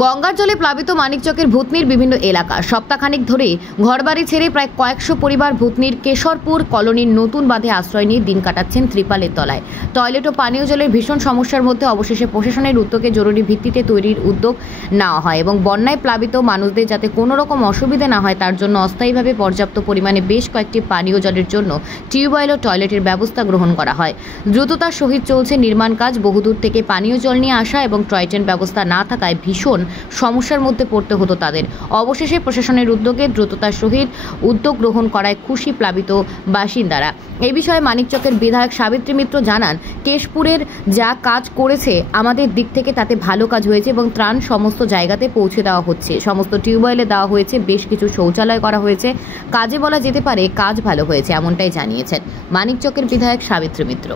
গঙ্গার জলে প্লাবিত মানিকচকের ভূতনির বিভিন্ন এলাকা। সপ্তাহখানেক ধরে ঘরবাড়ি ছেড়ে প্রায় কয়েকশো পরিবার ভূতনির কেশরপুর কলোনির নতুন বাঁধে আশ্রয় নিয়ে দিন কাটাচ্ছেন ত্রিপালের তলায়। টয়লেট ও পানীয় জলের ভীষণ সমস্যার মধ্যে অবশেষে প্রশাসনের উদ্যোগে জরুরি ভিত্তিতে তৈরির উদ্যোগ নেওয়া হয় এবং বন্যায় প্লাবিত মানুষদের যাতে কোনো রকম অসুবিধা না হয় তার জন্য অস্থায়ীভাবে পর্যাপ্ত পরিমাণে বেশ কয়েকটি পানীয় জলের জন্য টিউবওয়েল ও টয়লেটের ব্যবস্থা গ্রহণ করা হয়। দ্রুততার সহিত চলছে নির্মাণ কাজ। বহুদূর থেকে পানীয় জল নিয়ে আসা এবং টয়লেট ব্যবস্থা না থাকায় ভীষণ সমস্যার মধ্যে পড়তে হতো তাদের। অবশেষে প্রশাসনের উদ্যোগে দ্রুততার সহিত উদ্যোগ গ্রহণ করায় খুশি প্লাবিত বাসিন্দারা। এই বিষয়ে মানিকচকের বিধায়ক সাবিত্রী মিত্র জানান, কেশপুরের যা কাজ করেছে আমাদের দিক থেকে তাতে ভালো কাজ হয়েছে এবং ত্রাণ সমস্ত জায়গাতে পৌঁছে দেওয়া হচ্ছে। সমস্ত টিউবওয়েলে দেওয়া হয়েছে, বেশ কিছু শৌচালয় করা হয়েছে। কাজে বলা যেতে পারে কাজ ভালো হয়েছে, এমনটাই জানিয়েছেন মানিকচকের বিধায়ক সাবিত্রী মিত্র।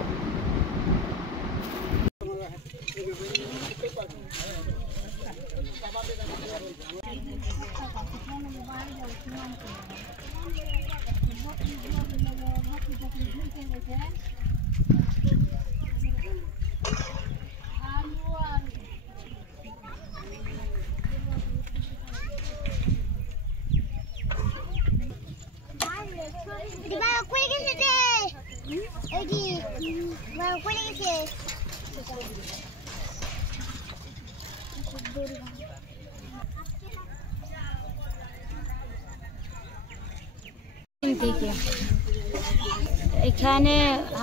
এখানে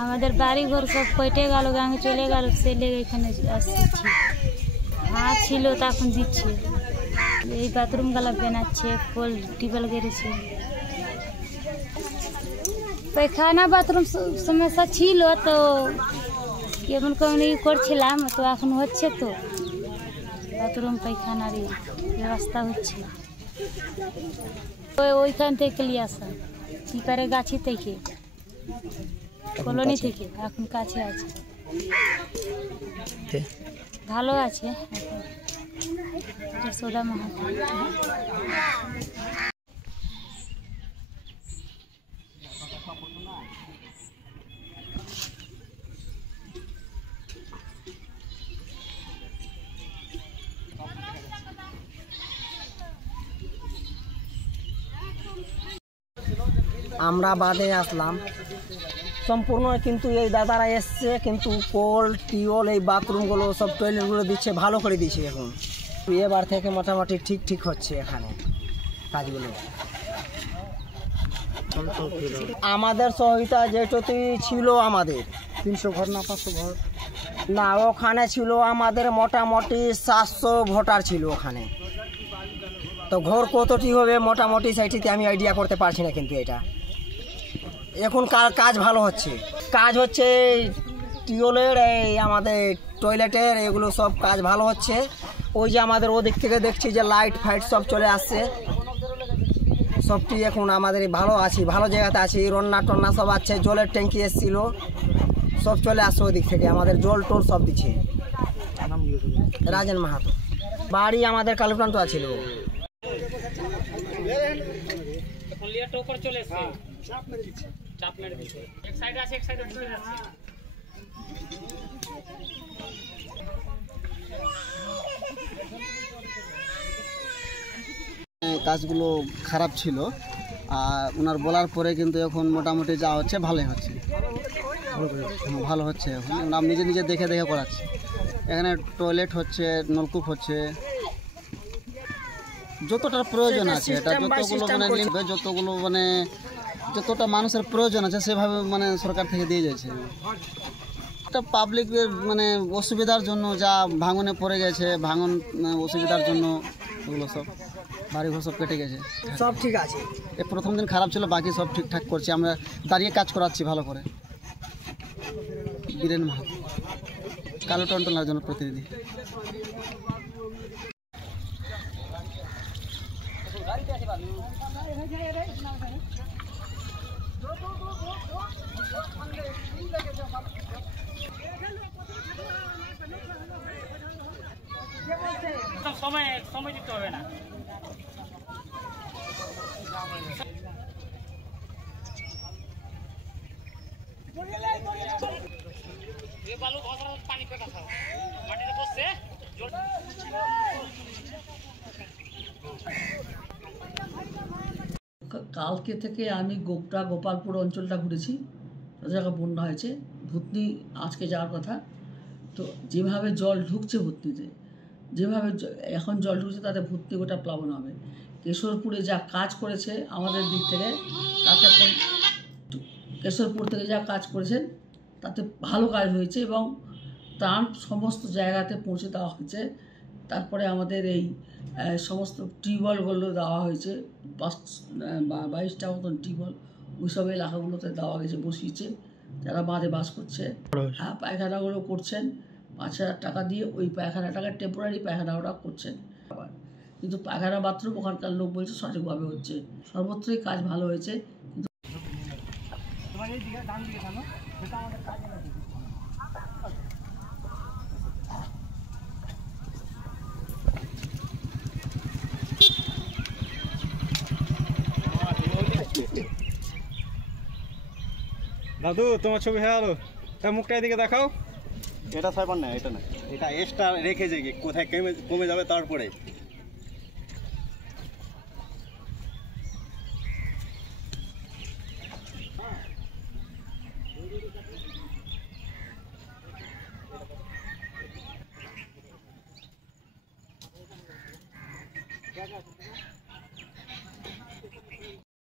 আমাদের বাড়ি ঘর সব কেটে গেল, গাঙে চলে গেল, সে লেগে এখানে আসছি। হ্যাঁ ছিল, তখন দিচ্ছে। এই বাথরুম গালা বানাচ্ছে, পোল টিউবওয়েল গেড়েছে। পায়খানা বাথরুম সমস্যা ছিল, তো কেমন কেমন করছিলাম, তো এখন হচ্ছে। তো বাথরুম পায়খানার ব্যবস্থা হচ্ছে। ওইখান থেকে নিয়ে আসা চিপারে গাছি থেকে, কলোনি থেকে, এখন কাছে আছে, ভালো আছে। সোদা মাহাতো। আমরা বাদে আসলাম সম্পূর্ণ, কিন্তু এই দাদারা এসছে, কিন্তু কল টিউবওয়েল এই বাথরুমগুলো সব টয়লেটগুলো দিচ্ছে, ভালো করে দিচ্ছে। এখন এবার থেকে মোটামুটি ঠিক হচ্ছে এখানে কাজগুলো। আমাদের সহযোগিতা যেটুকুই ছিল, আমাদের 300 ঘর না 500 ঘর না, ওখানে ছিল আমাদের মোটামুটি 700 ভোটার ছিল ওখানে। তো ঘর কতটি হবে মোটামুটি সেইটিতে আমি আইডিয়া করতে পারছি না, কিন্তু এটা এখন কাজ ভালো হচ্ছে। কাজ হচ্ছে টিউবওয়েলের, এই আমাদের টয়লেটের, এগুলো সব কাজ ভালো হচ্ছে। ওই যে আমাদের ওদিক থেকে দেখছি যে লাইট ফাইট সব চলে আসছে, সবটি এখন আমাদের ভালো আছি, ভালো জায়গাতে আছি। রান্না টন্না সব আছে, জলের ট্যাঙ্কি এসেছিল, সব চলে আসছে ওদিক থেকে, আমাদের জল টোল সব দিচ্ছে। রাজেন মাহাতো, বাড়ি আমাদের কালুপ্রান্ত আছিল। কাজগুলো খারাপ ছিল, আর ওনার বলার পরে কিন্তু এখন মোটামুটি যা হচ্ছে ভালোই হচ্ছে, ভালো হচ্ছে। এখন আমি নিজে দেখে করাচ্ছি। এখানে টয়লেট হচ্ছে, নলকূপ হচ্ছে, যতটা প্রয়োজন আছে, এটা যতগুলো মানে যতটা মানুষের প্রয়োজন আছে সেভাবে মানে সরকার থেকে দিয়ে যাচ্ছে। এটা পাবলিকের মানে অসুবিধার জন্য, যা ভাঙনে পড়ে গেছে, ভাঙন অসুবিধার জন্য ওগুলো সব বাড়িঘর সব কেটে গেছে, সব ঠিক আছে। এই প্রথম দিন খারাপ ছিল, বাকি সব ঠিকঠাক করছি। আমরা দাঁড়িয়ে কাজ করাচ্ছি ভালো করে। বীরেন মাহাতো, কালো টন্টলার জন্য প্রতিনিধি। সময় দিতে হবে না। বালু পানি পেটা খাও মাটিতে বসছে। কালকে থেকে আমি গোপালপুর অঞ্চলটা ঘুরেছি, যত জায়গায় বন্যা হয়েছে। ভূতনি আজকে যাওয়ার কথা। তো যেভাবে জল ঢুকছে ভূতনিতে, যেভাবে এখন জল ঢুকছে, তাতে ভূতনি গোটা প্লাবন হবে। কেশরপুরে যা কাজ করেছে আমাদের দিক থেকে, তাতে কেশরপুর থেকে যা কাজ করেছেন তাতে ভালো কাজ হয়েছে এবং ত্রাণ সমস্ত জায়গাতে পৌঁছে দেওয়া হয়েছে। তারপরে আমাদের এই সমস্ত টিউবওয়েলগুলো দেওয়া হয়েছে, 22টা মতন টিউবওয়েল ওইসব এলাকাগুলোতে দেওয়া গেছে, বসিয়েছে। যারা বাঁধে বাস করছে, হ্যাঁ, পায়খানাগুলো করছেন 5,000 টাকা দিয়ে। ওই পায়খানাটাকে টেম্পোরারি পায়খানা ওরা করছেন। আবার কিন্তু পায়খানা বাথরুম ওখানকার লোক বলছে সঠিকভাবে হচ্ছে। সর্বত্রই কাজ ভালো হয়েছে। কিন্তু দাদু তোমার ছবি হয়ে গেল, তার মুখটা এদিকে দেখাও। এটা 6 না, এটা না, এটা এক্সট্রা রেখেছে কি কোথায় কমে যাবে তারপরে